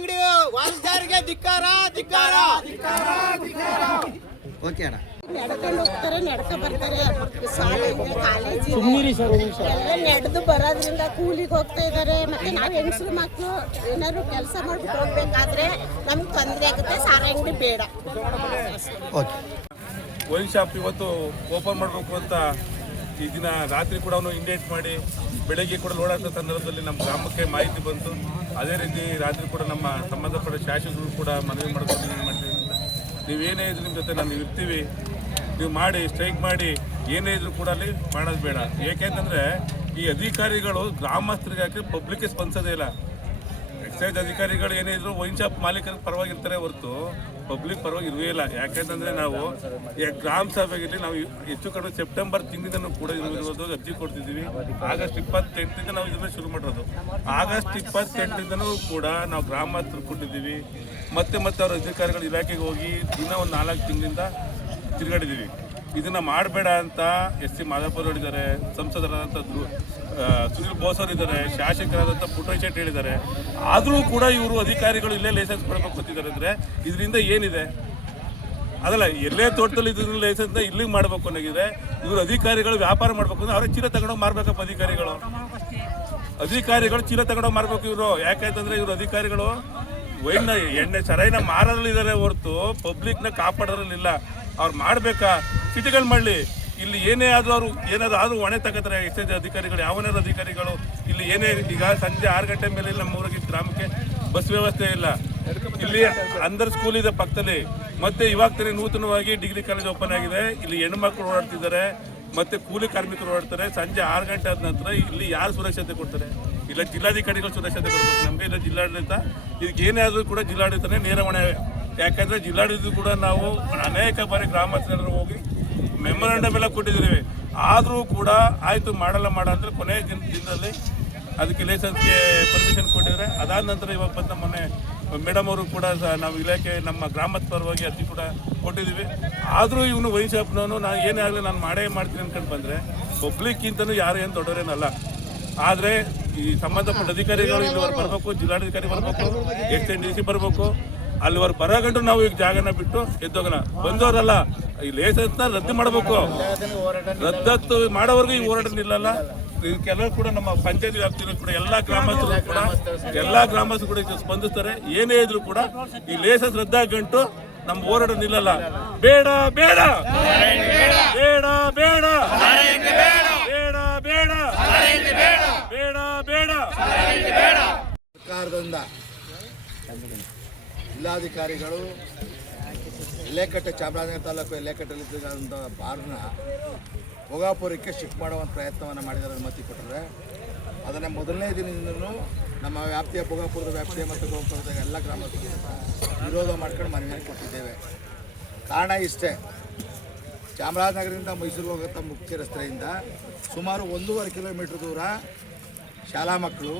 ಅಂಗಡಿ ವಾಲ್ದಾರಿಗೆ ಧಿಕ್ಕಾರ ಧಿಕ್ಕಾರ ಧಿಕ್ಕಾರ ಧಿಕ್ಕಾರ. ಓಕೆ ಅಣ್ಣ. ನಡ್ಕೊಂಡು ಹೋಗ್ತಾರೆ, ನಡ್ಕೊಂಡು ಬರ್ತಾರೆ. ಶಾಲೆಗೆ ಕಾಲೇಜಿಗೆ ಎಲ್ಲ ನಡೆದು ಬರೋದ್ರಿಂದ ಕೂಲಿಗೆ ಹೋಗ್ತಾ ಇದ್ದಾರೆ. ಮತ್ತೆ ನಾವು ಹೆಂಗಸರು ಮಕ್ಕಳು ಏನಾದ್ರು ಕೆಲಸ ಮಾಡ್ಬಿಟ್ಟು ಹೋಗ್ಬೇಕಾದ್ರೆ ನಮ್ಗೆ ತೊಂದರೆ ಆಗುತ್ತೆ. ಸಾರ ಅಂಗಡಿ ಬೇಡ. ವೈನ್ ಶಾಪ್ ಇವತ್ತು ಓಪನ್ ಮಾಡಬೇಕು ಅಂತ ಈ ದಿನ ರಾತ್ರಿ ಕೂಡ ಅವನು ಇಂಡೇಟ್ ಮಾಡಿ ಬೆಳಗ್ಗೆ ಕೂಡ ಓಡಾಟ ಸಂದರ್ಭದಲ್ಲಿ ನಮ್ಮ ಗ್ರಾಮಕ್ಕೆ ಮಾಹಿತಿ ಬಂತು. ಅದೇ ರೀತಿ ರಾತ್ರಿ ಕೂಡ ನಮ್ಮ ಸಂಬಂಧಪಟ್ಟ ಶಾಸಕರು ಕೂಡ ಮನವಿ ಮಾಡ್ಕೊಂಡು ನೀವೇನೇ ಇದ್ರು ನಿಮ್ಮ ಜೊತೆ ನಾನು ಇರ್ತೀವಿ, ನೀವು ಮಾಡಿ ಸ್ಟ್ರೈಕ್ ಮಾಡಿ ಏನೇ ಇದ್ರು ಕೂಡ ಅಲ್ಲಿ ಮಾಡೋದು ಬೇಡ. ಏಕೆಂತಂದರೆ ಈ ಅಧಿಕಾರಿಗಳು ಗ್ರಾಮಸ್ಥರಿಗೆ ಹಾಕಿ ಪಬ್ಲಿಕ್ಗೆ ಸ್ಪಂದಿಸೋದೇ ಇಲ್ಲ. ಎಕ್ಸೈಸ್ ಅಧಿಕಾರಿಗಳು ಏನೇ ಇದ್ರು ವೈನ್ ಶಾಪ್ ಮಾಲೀಕರ ಪರವಾಗಿರ್ತಾರೆ ಹೊರತು ಪಬ್ಲಿಕ್ ಪರವಾಗಿ ಇರುವೇ ಇಲ್ಲ. ಯಾಕೆಂತಂದರೆ ನಾವು ಗ್ರಾಮ ಸಭೆಯಲ್ಲಿ ನಾವು ಹೆಚ್ಚು ಕಡಿಮೆ ಸೆಪ್ಟೆಂಬರ್ ತಿಂಗಳಿಂದನೂ ಕೂಡ ಇರೋದು ಅರ್ಜಿ ಕೊಡ್ತಿದ್ದೀವಿ. ಆಗಸ್ಟ್ 28ರಿಂದ ನಾವು ಇದನ್ನು ಶುರು ಮಾಡಿರೋದು. ಆಗಸ್ಟ್ 28ರಿಂದನೂ ಕೂಡ ನಾವು ಗ್ರಾಮಸ್ಥರು ಕೊಟ್ಟಿದ್ದೀವಿ. ಮತ್ತೆ ಅವ್ರ ಅಧಿಕಾರಿಗಳು ಇಲಾಖೆಗೆ ಹೋಗಿ ದಿನ ಒಂದು 4 ತಿಂಗಳಿಂದ ತಿರುಗಾಡಿದ್ದೀವಿ. ಇದನ್ನು ಮಾಡಬೇಡ ಅಂತ ಎಸ್.ಸಿ. ಮಾಧವಪುರ ಇದ್ದಾರೆ, ಸಂಸದರಾದಂಥ ಸುನಿಲ್ ಬೋಸರ್ ಇದ್ದಾರೆ, ಶಾಸಕರಾದಂಥ ಪುಟ್ಟರಾಜ್ ಶೆಟ್ಟಿ ಹೇಳಿದ್ದಾರೆ. ಆದರೂ ಕೂಡ ಇವರು ಅಧಿಕಾರಿಗಳು ಇಲ್ಲೇ ಲೈಸೆನ್ಸ್ ಕೊಡಬೇಕು ಅಂತಿದ್ದಾರೆ. ಅಂದರೆ ಇದರಿಂದ ಏನಿದೆ? ಅದಲ್ಲ, ಎಲ್ಲೇ ತೋಟದಲ್ಲಿ ಇದ್ರ ಲೈಸೆನ್ಸ್ನ ಇಲ್ಲಿಗೆ ಮಾಡಬೇಕು ಅನ್ನೋಗಿದೆ. ಇವರು ಅಧಿಕಾರಿಗಳು ವ್ಯಾಪಾರ ಮಾಡಬೇಕು ಅಂದರೆ ಅವರೇ ಚೀಲ ತಗೊಂಡೋಗಿ ಮಾರಬೇಕಪ್ಪ. ಅಧಿಕಾರಿಗಳು ಚೀಲ ತಗೊಂಡೋಗಿ ಮಾರಬೇಕು ಇವರು. ಯಾಕೆಂತಂದರೆ ಇವರು ಅಧಿಕಾರಿಗಳು ವೈನ್ನ ಎಣ್ಣೆ ಸರಾಯಿನ ಮಾರೋದ್ರಲ್ಲಿದ್ದಾರೆ ಹೊರತು ಪಬ್ಲಿಕ್ನ ಕಾಪಾಡೋದ್ರಲ್ಲಿಲ್ಲ. ಅವ್ರು ಮಾಡಬೇಕಾ ಸಿಟಿಗಳು ಮಾಡಲಿ. ಇಲ್ಲಿ ಏನೇ ಆದರೂ ಅವರು ಏನಾದರೂ ಹೊಣೆ ತಗೋತಾರೆ ಎಕ್ಸೈಸ್ ಅಧಿಕಾರಿಗಳು. ಯಾವನಾದ್ರು ಅಧಿಕಾರಿಗಳು ಇಲ್ಲಿ ಏನೇ ಈಗ ಸಂಜೆ 6 ಗಂಟೆ ಮೇಲೆ ನಮ್ಮ ಊರಿಗೆ ಗ್ರಾಮಕ್ಕೆ ಬಸ್ ವ್ಯವಸ್ಥೆ ಇಲ್ಲ. ಇಲ್ಲಿ ಅಂದರ್ ಸ್ಕೂಲ್ ಇದೆ ಪಕ್ಕದಲ್ಲಿ. ಮತ್ತೆ ಇವಾಗ ತಾನೇ ನೂತನವಾಗಿ ಡಿಗ್ರಿ ಕಾಲೇಜ್ ಓಪನ್ ಆಗಿದೆ. ಇಲ್ಲಿ ಹೆಣ್ಮಕ್ಳು ಓಡಾಡ್ತಿದ್ದಾರೆ, ಮತ್ತೆ ಕೂಲಿ ಕಾರ್ಮಿಕರು ಓಡಾಡ್ತಾರೆ. ಸಂಜೆ 6 ಗಂಟೆ ಆದ ನಂತರ ಇಲ್ಲಿ ಯಾರು ಸುರಕ್ಷತೆ ಕೊಡ್ತಾರೆ? ಇಲ್ಲ ಜಿಲ್ಲಾಧಿಕಾರಿಗಳು ಸುರಕ್ಷತೆ ಕೊಡಬೇಕು ನಮಗೆ, ಇಲ್ಲ ಜಿಲ್ಲಾಡಳಿತ. ಇದಕ್ಕೆ ಏನೇ ಆದರೂ ಕೂಡ ಜಿಲ್ಲಾಡಳಿತನೇ ನೇರ ಹೊಣೆ. ಯಾಕಂದರೆ ಜಿಲ್ಲಾಡಳಿತ ಕೂಡ ನಾವು ಅನೇಕ ಬಾರಿ ಗ್ರಾಮಸ್ಥರು ಹೋಗಿ ಮೆಮೊರಂಡಮ್ ಎಲ್ಲ ಕೊಟ್ಟಿದ್ದೀವಿ. ಆದರೂ ಕೂಡ ಆಯಿತು ಮಾಡಲ್ಲ ಅಂದರೆ ಕೊನೆಯ ದಿನದಲ್ಲಿ ಅದಕ್ಕೆ ಲೈಸೆನ್ಸ್ಗೆ ಪರ್ಮಿಷನ್ ಕೊಟ್ಟಿದ್ದಾರೆ. ಅದಾದ ನಂತರ ಇವಾಗ ಬಂದ ಮೊನ್ನೆ ಮೇಡಮ್ ಅವರು ಕೂಡ ನಾವು ಇಲಾಖೆ ನಮ್ಮ ಗ್ರಾಮದ ಪರವಾಗಿ ಅರ್ಜಿ ಕೂಡ ಕೊಟ್ಟಿದ್ದೀವಿ. ಆದರೂ ಇವನು ವೈನ್ ಶಾಪ್ನವನು ನಾನು ಏನೇ ಆಗಲಿ ನಾನು ಮಾಡೇ ಮಾಡ್ತೀನಿ ಅಂದ್ಕೊಂಡು ಬಂದರೆ ಪಬ್ಲಿಕ್ಕಿಂತಲೂ ಯಾರು ಏನು ದೊಡ್ಡವರೇನಲ್ಲ. ಆದರೆ ಈ ಸಂಬಂಧಪಟ್ಟ ಅಧಿಕಾರಿಗಳು ಇಲ್ಲಿವರೆಗೆ ಬರಬೇಕು, ಜಿಲ್ಲಾಧಿಕಾರಿ ಬರಬೇಕು, ಎಕ್ಸ್.ಎನ್.ಡಿ.ಸಿ ಬರಬೇಕು. ಅಲ್ಲಿವರೆಗೆ ಬರೋಗಂಟು ನಾವು ಈಗ ಜಾಗನ ಬಿಟ್ಟು ಎದ್ದೋಗೋಣ. ಬಂದವರಲ್ಲ, ಈ ಲೈಸೆನ್ಸ್ನ ರದ್ದು ಮಾಡಬೇಕು. ರದ್ದತ್ತು ಮಾಡೋವರೆಗೂ ಈ ಹೋರಾಟ ನಿಲ್ಲಲ್ಲ. ಕೆಲವರು ಕೂಡ ನಮ್ಮ ಪಂಚಾಯತ್ ವ್ಯಾಪ್ತಿಯಲ್ಲಿ ಕೂಡ ಎಲ್ಲ ಗ್ರಾಮಸ್ಥರು ಕೂಡ ಸ್ಪಂದಿಸ್ತಾರೆ. ಏನೇ ಇದ್ರು ಕೂಡ ಈ ಲೈಸೆನ್ಸ್ ರದ್ದಾಗಂಟು ನಮ್ಮ ಹೋರಾಟ ನಿಲ್ಲಲ್ಲ. ಬೇಡ ಬೇಡ ಬೇಡ ಬೇಡ ಬೇಡ ಬೇಡ ಬೇಡ ಬೇಡ. ಸರ್ಕಾರದಿಂದ ಜಿಲ್ಲಾಧಿಕಾರಿಗಳು ಎಲೆಕಟ್ಟೆ, ಚಾಮರಾಜನಗರ ತಾಲೂಕು ಎಲೆಕಟ್ಟೆಲ್ಲಿದ್ದಂಥ ಬಾರ್ನ ಭೋಗಾಪುರಕ್ಕೆ ಶಿಫ್ಟ್ ಮಾಡುವಂಥ ಪ್ರಯತ್ನವನ್ನು ಮಾಡಿದ್ದಾರೆ, ಅನುಮತಿ ಕೊಟ್ಟರೆ. ಅದನ್ನು ಮೊದಲನೇ ದಿನದಿಂದಲೂ ನಮ್ಮ ವ್ಯಾಪ್ತಿಯ ಭೋಗಾಪುರದ ವ್ಯಾಪ್ತಿಯ ಮತ್ತು ಭೋಗಾಪುರದ ಎಲ್ಲ ಗ್ರಾಮಸ್ಥರು ವಿರೋಧ ಮಾಡ್ಕೊಂಡು ಮನವಿಯನ್ನು ಕೊಟ್ಟಿದ್ದೇವೆ. ಕಾರಣ ಇಷ್ಟೇ, ಚಾಮರಾಜನಗರದಿಂದ ಮೈಸೂರಿಗೆ ಹೋಗುವಂಥ ಮುಖ್ಯ ರಸ್ತೆಯಿಂದ ಸುಮಾರು 1.5 ಕಿಲೋಮೀಟ್ರ್ ದೂರ ಶಾಲಾ ಮಕ್ಕಳು,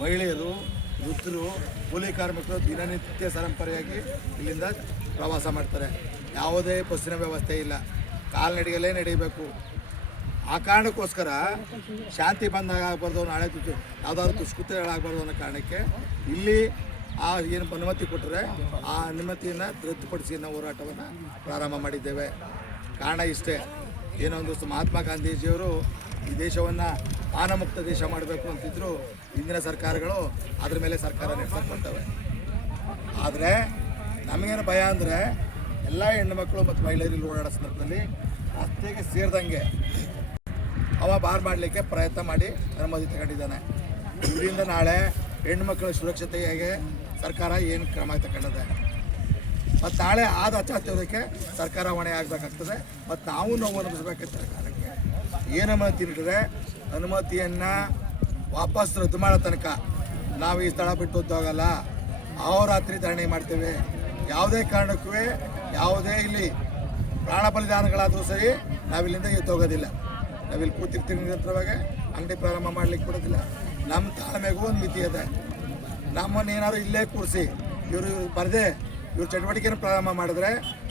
ಮಹಿಳೆಯರು, ವೃದ್ಧರು, ಕೂಲಿ ಕಾರ್ಮಿಕರು ದಿನನಿತ್ಯ ಪರಂಪರೆಯಾಗಿ ಇಲ್ಲಿಂದ ಪ್ರವಾಸ ಮಾಡ್ತಾರೆ. ಯಾವುದೇ ಬಸ್ಸಿನ ವ್ಯವಸ್ಥೆ ಇಲ್ಲ, ಕಾಲ್ನಡಿಗೆಯಲ್ಲೇ ನಡೀಬೇಕು. ಆ ಕಾರಣಕ್ಕೋಸ್ಕರ ಶಾಂತಿ ಬಂದಾಗ ಆಗಬಾರ್ದು, ನಾಳೆ ಯಾವುದಾದ್ರೂ ದುಷ್ಕೃತ್ಯಗಳಾಗಬಾರ್ದು ಅನ್ನೋ ಕಾರಣಕ್ಕೆ ಇಲ್ಲಿ ಏನು ಅನುಮತಿ ಕೊಟ್ಟರೆ ಆ ಅನುಮತಿಯನ್ನು ರದ್ದುಪಡಿಸಿ ನಾವು ಹೋರಾಟವನ್ನು ಪ್ರಾರಂಭ ಮಾಡಿದ್ದೇವೆ. ಕಾರಣ ಇಷ್ಟೇ, ಏನೊಂದು ಮಹಾತ್ಮ ಗಾಂಧೀಜಿಯವರು ಈ ದೇಶವನ್ನು ಪಾನಮುಕ್ತ ದೇಶ ಮಾಡಬೇಕು ಅಂತಿದ್ರು. ಇಂದಿನ ಸರ್ಕಾರಗಳು ಅದ್ರ ಮೇಲೆ ಸರ್ಕಾರ ನಡೆಸಲ್ಪಡ್ತವೆ. ಆದರೆ ನಮಗೇನು ಭಯ ಅಂದರೆ ಎಲ್ಲ ಹೆಣ್ಣುಮಕ್ಕಳು ಮತ್ತು ಮಹಿಳೆಯರಲ್ಲಿ ಓಡಾಡೋ ಸಂದರ್ಭದಲ್ಲಿ ರಸ್ತೆಗೆ ಸೇರಿದಂಗೆ ಅವ ಬಾರ್ ಮಾಡಲಿಕ್ಕೆ ಪ್ರಯತ್ನ ಮಾಡಿ ಅನುಮತಿ ತಗೊಂಡಿದ್ದಾನೆ. ಇದರಿಂದ ನಾಳೆ ಹೆಣ್ಣುಮಕ್ಕಳ ಸುರಕ್ಷತೆಗೆ ಸರ್ಕಾರ ಏನು ಕ್ರಮ ತಗೊಂಡಿದೆ ಮತ್ತು ನಾಳೆ ಆದ ಅಚಾತುರ್ಯಕ್ಕೆ ಸರ್ಕಾರ ಹೊಣೆ ಆಗಬೇಕಾಗ್ತದೆ. ಮತ್ತು ನಾವು ನೋವು ಅನುಭವಿಸ್ಬೇಕು. ಸರ್ಕಾರಕ್ಕೆ ಏನು ಅನುಮತಿ ನೀಡಿದ್ರೆ ಅನುಮತಿಯನ್ನು ವಾಪಸ್ ರದ್ದು ಮಾಡೋ ತನಕ ನಾವು ಈ ಸ್ಥಳ ಬಿಟ್ಟು ಹೋಗಲ್ಲ. ಅಹೋರಾತ್ರಿ ಧರಣಿ ಮಾಡ್ತೇವೆ. ಯಾವುದೇ ಕಾರಣಕ್ಕೂ ಯಾವುದೇ ಇಲ್ಲಿ ಪ್ರಾಣ ಬಲಿದಾನಗಳಾದರೂ ಸರಿ ನಾವಿಲ್ಲಿಂದ ಎದ್ದೋಗೋದಿಲ್ಲ. ನಾವಿಲ್ಲಿ ಕೂತಿರ್ತೀವಿ ನಿರಂತರವಾಗಿ, ಅಂಗಡಿ ಪ್ರಾರಂಭ ಮಾಡಲಿಕ್ಕೆ ಕೊಡೋದಿಲ್ಲ. ನಮ್ಮ ತಾಳ್ಮೆಗೂ ಒಂದು ಮಿತಿ ಇದೆ. ನಮ್ಮನ್ನೇನಾದ್ರು ಇಲ್ಲೇ ಕೂರಿಸಿ ಇವರು ಬರದೆ ಇವ್ರ ಚಟುವಟಿಕೆಯನ್ನು ಪ್ರಾರಂಭ ಮಾಡಿದ್ರೆ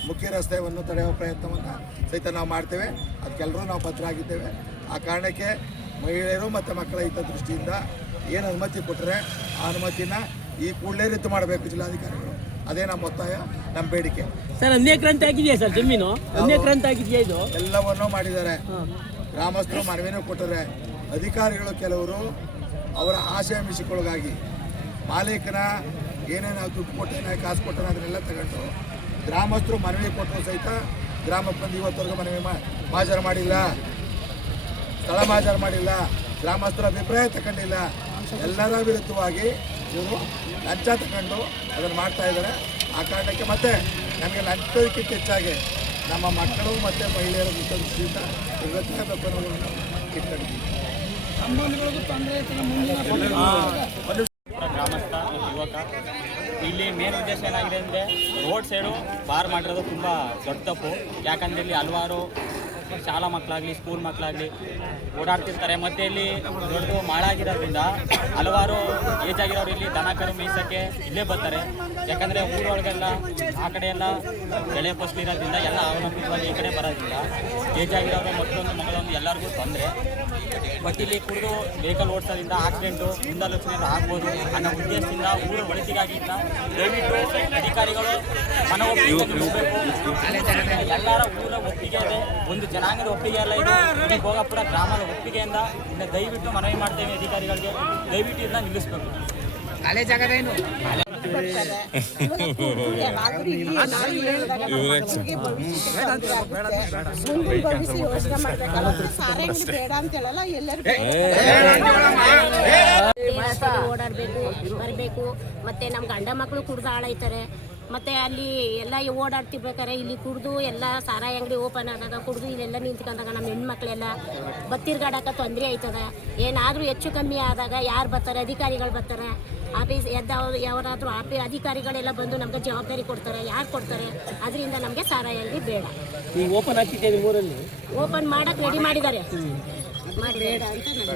ಮುಖ್ಯ ರಸ್ತೆಯನ್ನು ತಡೆಯುವ ಪ್ರಯತ್ನವನ್ನು ಸಹಿತ ನಾವು ಮಾಡ್ತೇವೆ. ಅದಕ್ಕೆಲ್ಲರೂ ನಾವು ಬದ್ಧರಾಗಿದ್ದೇವೆ. ಆ ಕಾರಣಕ್ಕೆ ಮಹಿಳೆಯರು ಮತ್ತು ಮಕ್ಕಳ ಹಿತದೃಷ್ಟಿಯಿಂದ ಏನು ಅನುಮತಿ ಕೊಟ್ಟರೆ ಆ ಅನುಮತಿನ ಈ ಕೂಡಲೇ ರದ್ದು ಮಾಡಬೇಕು ಜಿಲ್ಲಾಧಿಕಾರಿಗಳು. ಅದೇ ನಮ್ಮ ಒತ್ತಾಯ, ನಮ್ಮ ಬೇಡಿಕೆ. ಸರ್ ಅನ್ಯಕ್ರಾಂತಿ ಆಗಿದೆಯಾ ಸರ್ ಜಮೀನು? ಅನ್ಯಕ್ರಾಂತಿ ಆಗಿದೆಯಾ ಇದು? ಎಲ್ಲವನ್ನೂ ಮಾಡಿದ್ದಾರೆ. ಗ್ರಾಮಸ್ಥರು ಮನವಿನೂ ಕೊಟ್ಟರೆ ಅಧಿಕಾರಿಗಳು ಕೆಲವರು ಅವರ ಆಶಯ ಮಿಸಿಕೊಳಗಾಗಿ ಮಾಲೀಕನ ಏನೇನು ದುಡ್ಡು ಕೊಟ್ಟೇನೆ ಕಾಸು ಕೊಟ್ಟೇನೆ ಅದನ್ನೆಲ್ಲ ತಗೊಂಡು ಗ್ರಾಮಸ್ಥರು ಮನವಿ ಕೊಟ್ಟರು ಸಹಿತ ಗ್ರಾಮಕ್ಕೆ ಬಂದು ಇವತ್ತವರೆಗೂ ಮನವಿ ಮಾಜಾರು ಮಾಡಿಲ್ಲ, ಸ್ಥಳ ಮಾಜಾರು ಮಾಡಿಲ್ಲ, ಗ್ರಾಮಸ್ಥರ ಅಭಿಪ್ರಾಯ ತಗೊಂಡಿಲ್ಲ. ಎಲ್ಲರ ವಿರುದ್ಧವಾಗಿ ಇವರು ಲಂಚ ತಗೊಂಡು ಅದನ್ನು ಮಾಡ್ತಾ ಇದ್ದಾರೆ. ಆ ಕಾರಣಕ್ಕೆ ಮತ್ತೆ ನಮಗೆ ಲಂಚಕ್ಕಿಂತ ಹೆಚ್ಚಾಗಿ ನಮ್ಮ ಮಕ್ಕಳು ಮತ್ತು ಮಹಿಳೆಯರ ದೃಷ್ಟಿಯಿಂದ ಗೊತ್ತಾಗಬೇಕು ಅನ್ನೋದನ್ನು ಇಟ್ಕೊಂಡಿದ್ದೀವಿ. ಗ್ರಾಮಸ್ಥ ಯುವಕ ಇಲ್ಲಿ ಮೇನ್ ಉದ್ದೇಶ ಏನಾಗಿದೆ ಅಂದರೆ ರೋಡ್ ಸೈಡು ಬಾರ್ ಮಾಡಿರೋದು ತುಂಬ ದೊಡ್ಡ ತಪ್ಪು. ಯಾಕಂದರೆ ಇಲ್ಲಿ ಹಲವಾರು ಶಾಲಾ ಮಕ್ಕಳಾಗಲಿ ಸ್ಕೂಲ್ ಮಕ್ಕಳಾಗಲಿ ಓಡಾಡ್ತಿರ್ತಾರೆ. ಮತ್ತು ಇಲ್ಲಿ ದೊಡ್ಡದು ಮಾಳಾಗಿರೋದ್ರಿಂದ ಹಲವಾರು ಏಜ್ ಆಗಿರೋರು ಇಲ್ಲಿ ದನ ಕರು ಮೇಯ್ಸೋಕ್ಕೆ ಇಲ್ಲೇ ಬರ್ತಾರೆ. ಯಾಕಂದರೆ ಊರೊಳಗೆಲ್ಲ ಆ ಕಡೆ ಎಲ್ಲ ಬೆಳೆ ಫಸಲು ಇರೋದ್ರಿಂದ ಎಲ್ಲ ಅವಲಂಬಿತವಾಗಿ ಈ ಕಡೆ ಬರೋದ್ರಿಂದ ಏಜ್ ಆಗಿರೋರು ಮತ್ತೊಂದು ಮಗಳೊಂದು ಎಲ್ಲರಿಗೂ ತೊಂದರೆ. ಮತ್ತು ಇಲ್ಲಿ ಕುಡಿದು ವೆಹಿಕಲ್ ಓಡಿಸೋದ್ರಿಂದ ಆಕ್ಸಿಡೆಂಟು ಮುಂದಾಲೋಚನೆಗಳು ಆಗ್ಬೋದು ಅನ್ನೋ ಉದ್ದೇಶದಿಂದ ಊರ ಒಳಿತಿಗಾಗಿ ದಯವಿಟ್ಟು ಅಧಿಕಾರಿಗಳು ಮನವೊಪ್ಪಿಗೆ ಎಲ್ಲರ ಊರ ಒಪ್ಪಿಗೆ ಇದೆ, ಒಂದು ಜನಾಂಗದ ಒಪ್ಪಿಗೆ ಅಲ್ಲ ಇದು. ಇಡೀ ಭೋಗಾಪುರ ಗ್ರಾಮದ ಒಪ್ಪಿಗೆಯಿಂದ ಇನ್ನು ದಯವಿಟ್ಟು ಮನವಿ ಮಾಡ್ತೇವೆ ಅಧಿಕಾರಿಗಳಿಗೆ, ದಯವಿಟ್ಟು ಇದನ್ನ ನಿಲ್ಲಿಸಬೇಕು. ಓಡಾಡ್ಬೇಕು ಬರಬೇಕು. ಮತ್ತೆ ನಮ್ ಗಂಡ ಮಕ್ಕಳು ಕುಡ್ದು ಹಾಳಾಯ್ತಾರೆ. ಮತ್ತೆ ಅಲ್ಲಿ ಎಲ್ಲ ಓಡಾಡ್ತಿರ್ಬೇಕಾರೆ ಇಲ್ಲಿ ಕುಡ್ದು ಎಲ್ಲ ಸಾರಾಯಿ ಅಂಗಡಿ ಓಪನ್ ಆದಾಗ ಕುಡ್ದು ಇಲ್ಲೆಲ್ಲ ನಿಂತ್ಕೊಂಡಾಗ ನಮ್ಮ ಹೆಣ್ಮಕ್ಳೆಲ್ಲ ಬತ್ತಿರ್ಗಾಡಕ ತೊಂದರೆ ಆಯ್ತದ. ಏನಾದರೂ ಹೆಚ್ಚು ಕಮ್ಮಿ ಆದಾಗ ಯಾರು ಬರ್ತಾರೆ? ಅಧಿಕಾರಿಗಳು ಬರ್ತಾರೆ. ಆಫೀಸ್ ಯಾವರಾದ್ರೂ ಅಧಿಕಾರಿಗಳೆಲ್ಲ ಬಂದು ನಮ್ಗೆ ಜವಾಬ್ದಾರಿ ಕೊಡ್ತಾರೆ. ಯಾರು ಕೊಡ್ತಾರೆ? ಅದರಿಂದ ನಮಗೆ ಸಾರಾಯಿ ಅಂಗಡಿ ಬೇಡ. ಈಗ ಓಪನ್ ಆಗ್ತಿದೆ ನಿಮ್ಮೂರಲ್ಲಿ? ಓಪನ್ ಮಾಡಕ್ ರೆಡಿ ಮಾಡಿದ್ದಾರೆ,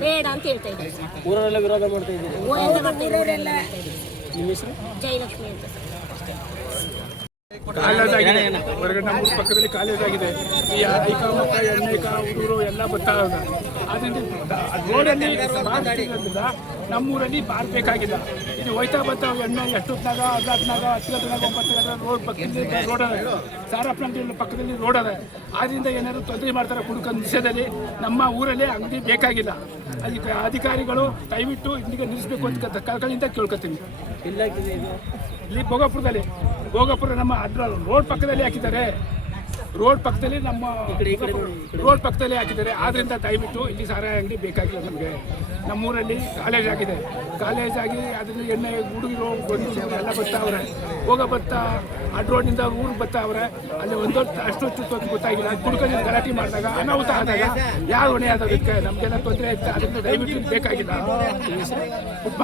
ಬೇಡ ಅಂತ ಹೇಳ್ತಾ ಇದ್ದಾರೆ. ಊರಲ್ಲೆಲ್ಲ ವಿರೋಧ ಮಾಡ್ತಾ ಇದ್ದೀರಿ? ನಿಮ್ಮ ಹೆಸರು? ಜಯಲಕ್ಷ್ಮಿ ಅಂತ. ಕಾಲೇಜ್ ಆಗಿದೆ, ಹೊರಗಡೆ ನಮ್ಮೂರ ಪಕ್ಕದಲ್ಲಿ ಕಾಲೇಜ್ ಆಗಿದೆ. ಈ ಐಕ ಮಕ್ಕ ಎಣ್ಣೆಕ ಹುಡುಗರು ಎಲ್ಲ ಬರ್ತಾ ಇದ್ದಾರೆ. ಅದರಿಂದ ರೋಡಲ್ಲಿ ಬಾರ್ದ್ರಿಂದ ನಮ್ಮೂರಲ್ಲಿ ಬಾರ್ ಬೇಕಾಗಿಲ್ಲ. ಇದು ಹೋಯ್ತಾ ಬರ್ತಾ ಎಣ್ಣೆ ಎಷ್ಟೊತ್ತಿನಾಗ 14 10 9 ರೋಡ್ ಪಕ್ಕದಲ್ಲಿ ರೋಡ್ ಅದ, ಸಾರಪ್ರಂಟಿ ಪಕ್ಕದಲ್ಲಿ ರೋಡ್ ಅದ. ಆದ್ದರಿಂದ ಏನಾದ್ರು ತೊಂದರೆ ಮಾಡ್ತಾರೆ ಕುಡುಕ ನಿಷೇಧದಲ್ಲಿ. ನಮ್ಮ ಊರಲ್ಲಿ ಅಂಗಡಿ ಬೇಕಾಗಿಲ್ಲ. ಅದಕ್ಕೆ ಅಧಿಕಾರಿಗಳು ದಯವಿಟ್ಟು ಇಲ್ಲಿಗೆ ನಿಲ್ಲಿಸಬೇಕು ಅಂತ ಕಳ್ಕಳಿಂದ ಕೇಳ್ಕೊತೀವಿ. ಇಲ್ಲಿ ಭೋಗಾಪುರ ನಮ್ಮ ರೋಡ್ ಪಕ್ಕದಲ್ಲಿ ಹಾಕಿದ್ದಾರೆ. ರೋಡ್ ಪಕ್ಕದಲ್ಲಿ ನಮ್ಮ ರೋಡ್ ಪಕ್ಕದಲ್ಲಿ ಹಾಕಿದ್ದಾರೆ. ಆದ್ದರಿಂದ ದಯವಿಟ್ಟು ಇಲ್ಲಿ ಸಾರಾಯಿ ಅಂಗಡಿ ಬೇಕಾಗಿಲ್ಲ ನಮಗೆ. ನಮ್ಮೂರಲ್ಲಿ ಕಾಲೇಜ್ ಆಗಿದೆ, ಕಾಲೇಜ್ ಆಗಿ ಅದರಲ್ಲಿ ಎಣ್ಣೆ ಹುಡುಗರು ಗಂಡು ಎಲ್ಲ ಬರ್ತಾವ್ರೆ. ಬರ್ತಾ ರೋಡ್ನಿಂದ ಊರಿಗೆ ಬರ್ತಾವ್ರೆ. ಅಲ್ಲಿ ಅಷ್ಟೊತ್ತು ಗೊತ್ತಾಗಿಲ್ಲ. ಕುಡ್ಕೊಂಡು ಗಲಾಟೆ ಮಾಡಿದಾಗ ಅನಾಹುತ ಆದಾಗ ಯಾರು ಹೊಣೆ ಆದೋದಕ್ಕೆ ನಮಗೆಲ್ಲ ತೊಂದರೆ ಆಯ್ತು. ಅದರಿಂದ ದಯವಿಟ್ಟು ಬೇಕಾಗಿಲ್ಲ.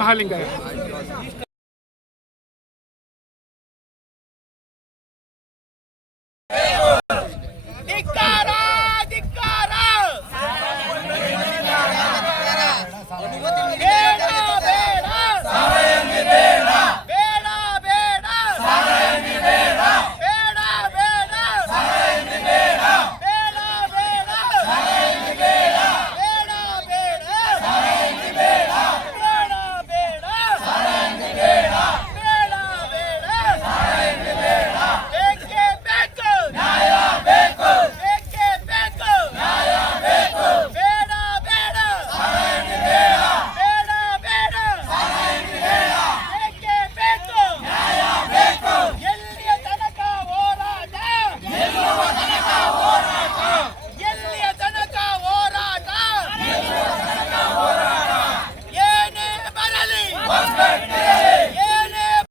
ಮಹಾಲಿಂಗಯ್ಯ.